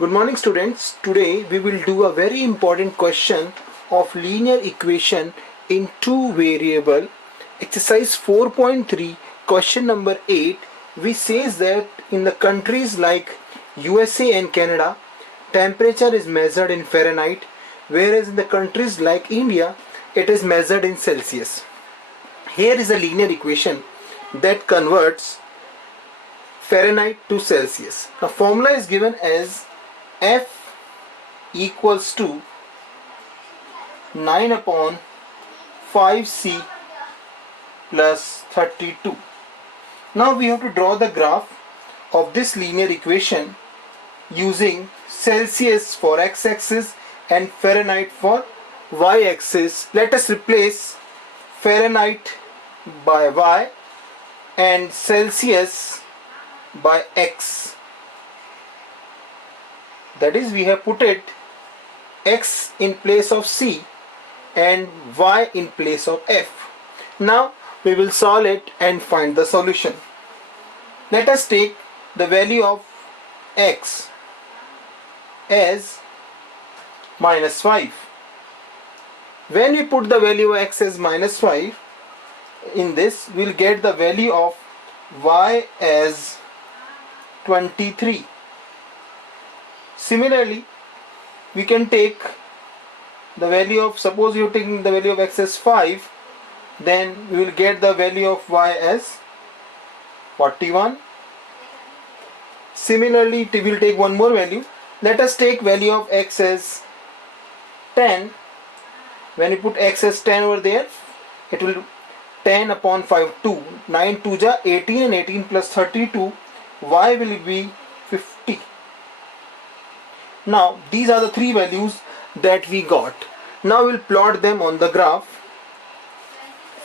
Good morning students. Today we will do a very important question of linear equation in two variable. Exercise 4.3 question number 8 which says that in the countries like USA and Canada temperature is measured in Fahrenheit, whereas in the countries like India it is measured in Celsius. Here is a linear equation that converts Fahrenheit to Celsius. The formula is given as F equals to 9 upon 5C plus 32. Now we have to draw the graph of this linear equation using Celsius for x-axis and Fahrenheit for y-axis. Let us replace Fahrenheit by y and Celsius by x. That is, we have put it x in place of C and y in place of F. Now we will solve it and find the solution. Let us take the value of x as minus 5. When we put the value of x as minus 5 in this, we will get the value of y as 23. Similarly, we can take the value of, suppose you are taking the value of x as 5, then we will get the value of y as 41. Similarly, we will take one more value. Let us take value of x as 10. When you put x as 10 over there, it will 10 upon 5, 2. 9 2 ja 18 and 18 plus 32. Y will be 50. Now these are the three values that we got. Now we'll plot them on the graph.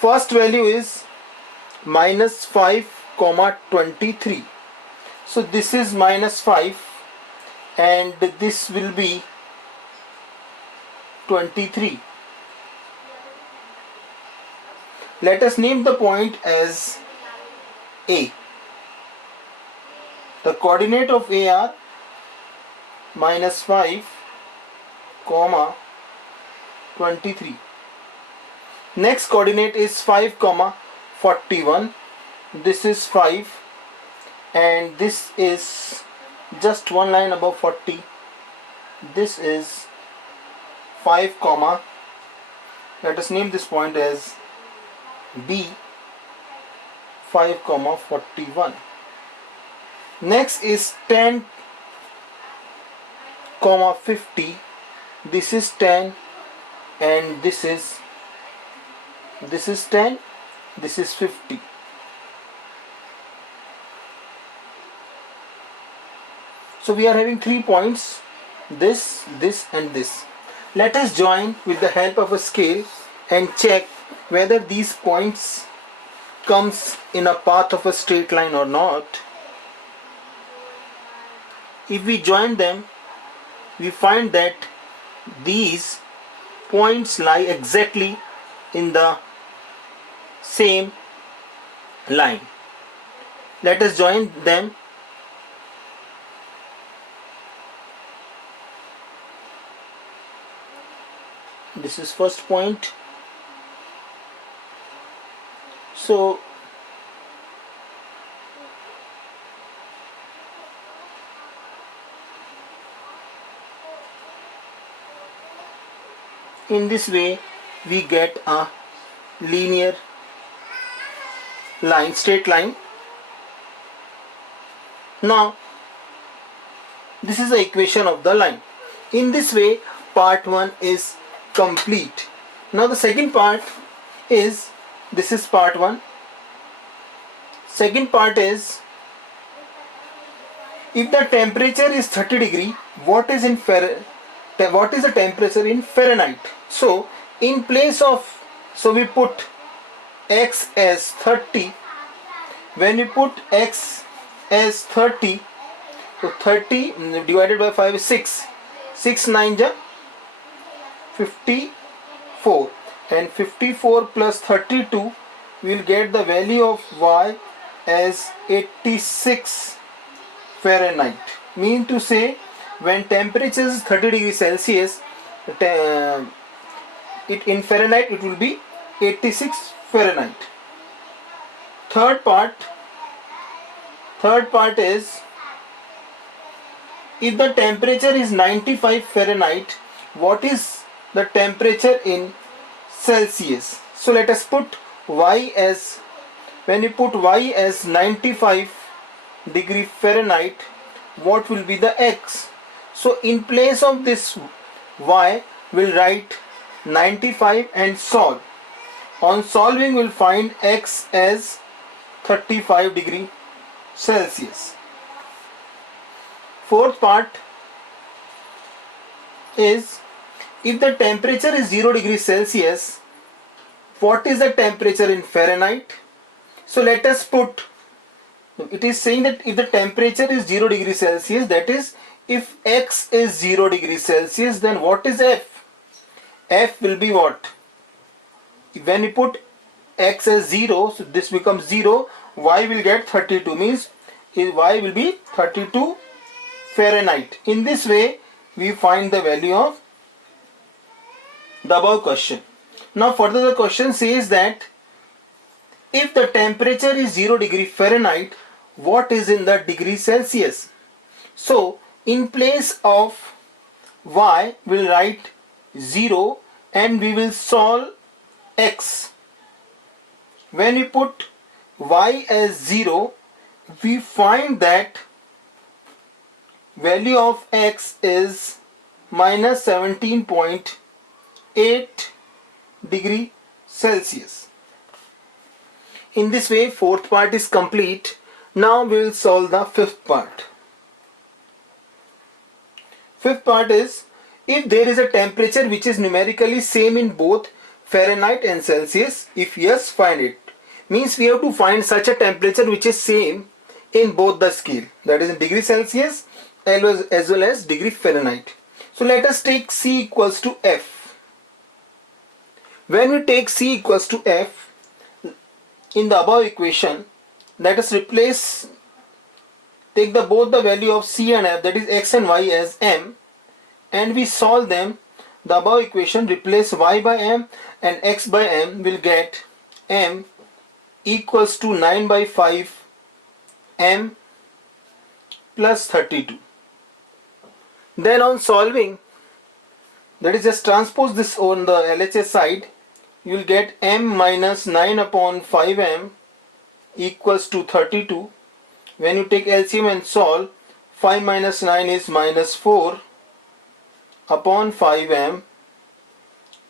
First value is minus 5 comma 23. So this is minus 5 and this will be 23. Let us name the point as A. The coordinate of A are minus 5 comma 23. Next coordinate is 5 comma 41. This is 5 and this is just one line above 40. This is 5 comma, let us name this point as B, 5 comma 41. Next is 10 comma 50. This is 10 and this is 10, this is 50. So we are having 3 points, this and this. Let us join with the help of a scale and check whether these points comes in a path of a straight line or not. If we join them, we find that these points lie exactly in the same line. Let us join them. This is first point. So in this way we get a linear line, straight line. Now this is the equation of the line. In this way part 1 is complete. Now the second part is, this is part 1. Second part is, if the temperature is 30 degree, what is the temperature in Fahrenheit? So in place of, so we put x as 30. When we put x as 30, so 30 divided by 5 is 6. 6 9 ja 54 and 54 plus 32 we will get the value of y as 86 Fahrenheit. Mean to say when temperature is 30 degrees Celsius, it in Fahrenheit it will be 86 Fahrenheit. Third part is, if the temperature is 95 Fahrenheit, what is the temperature in Celsius? So let us put y as, when you put y as 95 degree Fahrenheit, what will be the x? So in place of this y, we'll write 95 and solve. On solving, we'll find x as 35 degree Celsius. Fourth part is, if the temperature is 0 degrees Celsius, what is the temperature in Fahrenheit? So let us put, it is saying that if the temperature is 0 degrees Celsius, that is, if x is 0 degrees Celsius, then what is f? F will be what? When we put x as 0, so this becomes 0, y will get 32, means y will be 32 Fahrenheit. In this way, we find the value of the above question. Now further the question says that if the temperature is 0 degree Fahrenheit, what is in the degree Celsius? So in place of y, we'll write 0 and we will solve x. When we put y as 0, we find that value of x is minus 17.8 degree Celsius. In this way, fourth part is complete. Now we will solve the fifth part. Fifth part is, if there is a temperature which is numerically same in both Fahrenheit and Celsius, if yes, find it. Means we have to find such a temperature which is same in both the scale, that is in degree Celsius as well as degree Fahrenheit. So let us take C equals to F. When we take C equals to F in the above equation, let us replace, take both the value of C and F, that is x and y, as m, and we solve them. The above equation, replace y by m and x by m, will get m equals to 9 by 5 m plus 32. Then on solving, that is, just transpose this on the LHS side, you will get m minus 9 upon 5m equals to 32. When you take LCM and solve, 5 minus 9 is minus 4 upon 5m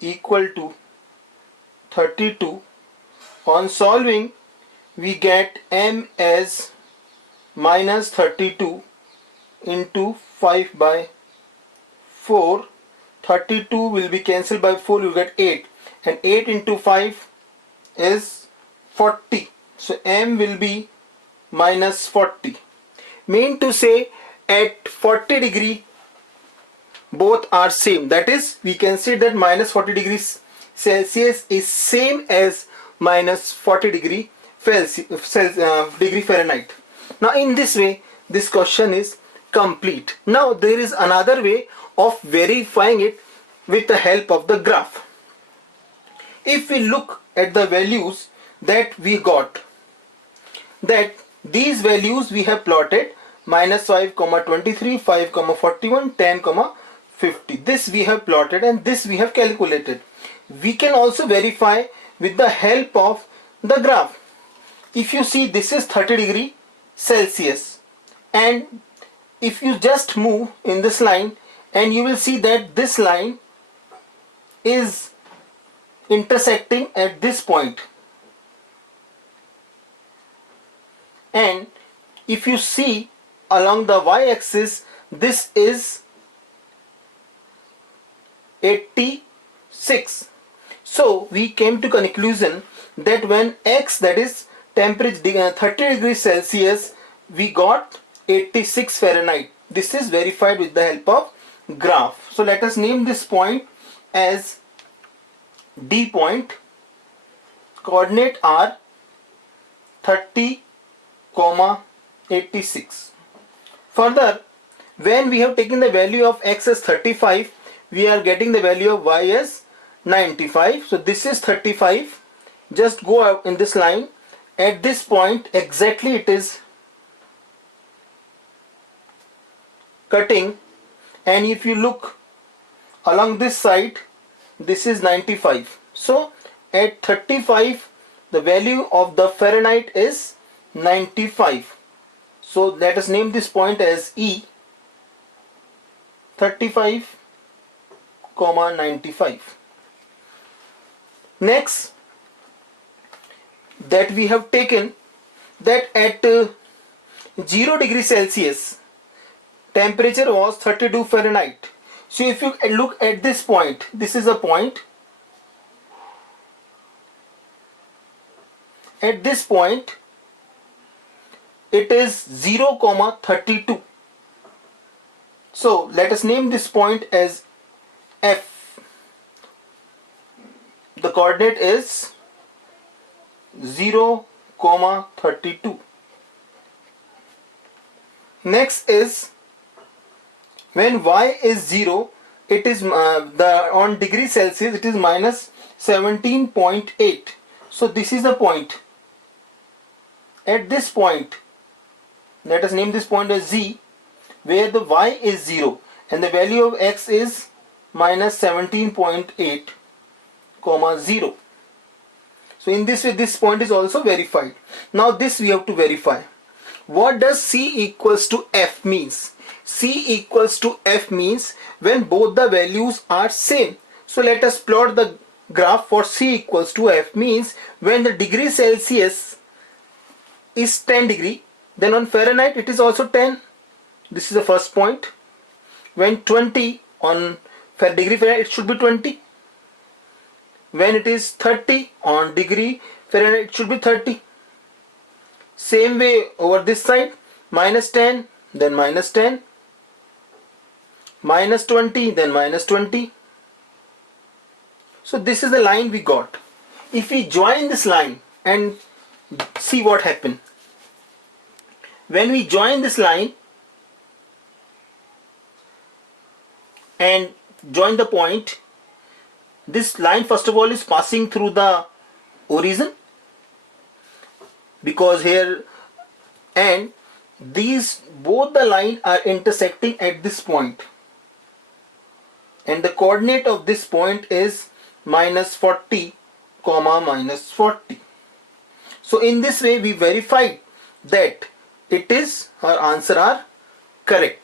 equal to 32. On solving, we get m as minus 32 into 5 by 4. 32 will be cancelled by 4, you will get 8, and 8 into 5 is 40. So m will be minus 40. Mean to say, at 40 degree both are same, that is, we can say that minus 40 degrees Celsius is same as minus 40 degree Fahrenheit. Now in this way, this question is complete. Now there is another way of verifying it with the help of the graph. If we look at the values that we got, that these values we have plotted, minus 5, 23, 5, 41, 10, 50. This we have plotted and this we have calculated. We can also verify with the help of the graph. If you see, this is 30 degree Celsius, and if you just move in this line, and you will see that this line is intersecting at this point. And if you see along the y-axis, this is 86. So we came to conclusion that when x, that is temperature 30 degrees Celsius, we got 86 Fahrenheit. This is verified with the help of graph. So let us name this point as D point. Coordinate are 30, 86. Further, When we have taken the value of x as 35, we are getting the value of y as 95. So this is 35. Just go out in this line. At this point exactly it is cutting, and if you look along this side, this is 95. So at 35 the value of the Fahrenheit is 95. So let us name this point as E 35, 95. Next, that we have taken that at 0 degree Celsius temperature was 32 Fahrenheit. So if you look at this point, this is a point. At this point it is 0,32. So let us name this point as F. The coordinate is 0,32. Next is when y is 0, it is on degree Celsius it is minus 17.8. So this is the point. At this point, let us name this point as Z, where the y is 0 and the value of x is minus 17.8, 0. So in this way this point is also verified. Now this we have to verify. What does C equals to F means? C equals to F means when both the values are same. So let us plot the graph for C equals to F. Means when the degree Celsius is 10 degree, then on Fahrenheit it is also 10. This is the first point. When 20 on degree Fahrenheit, it should be 20. When it is 30 on degree Fahrenheit, it should be 30. Same way over this side, minus 10, then minus 10, minus 20, then minus 20. So this is the line we got. If we join this line and see what happened. When we join this line and join the point, this line first of all is passing through the origin, because here and these both the line are intersecting at this point, and the coordinate of this point is minus 40, minus 40. So in this way we verified that it is, our answer are correct.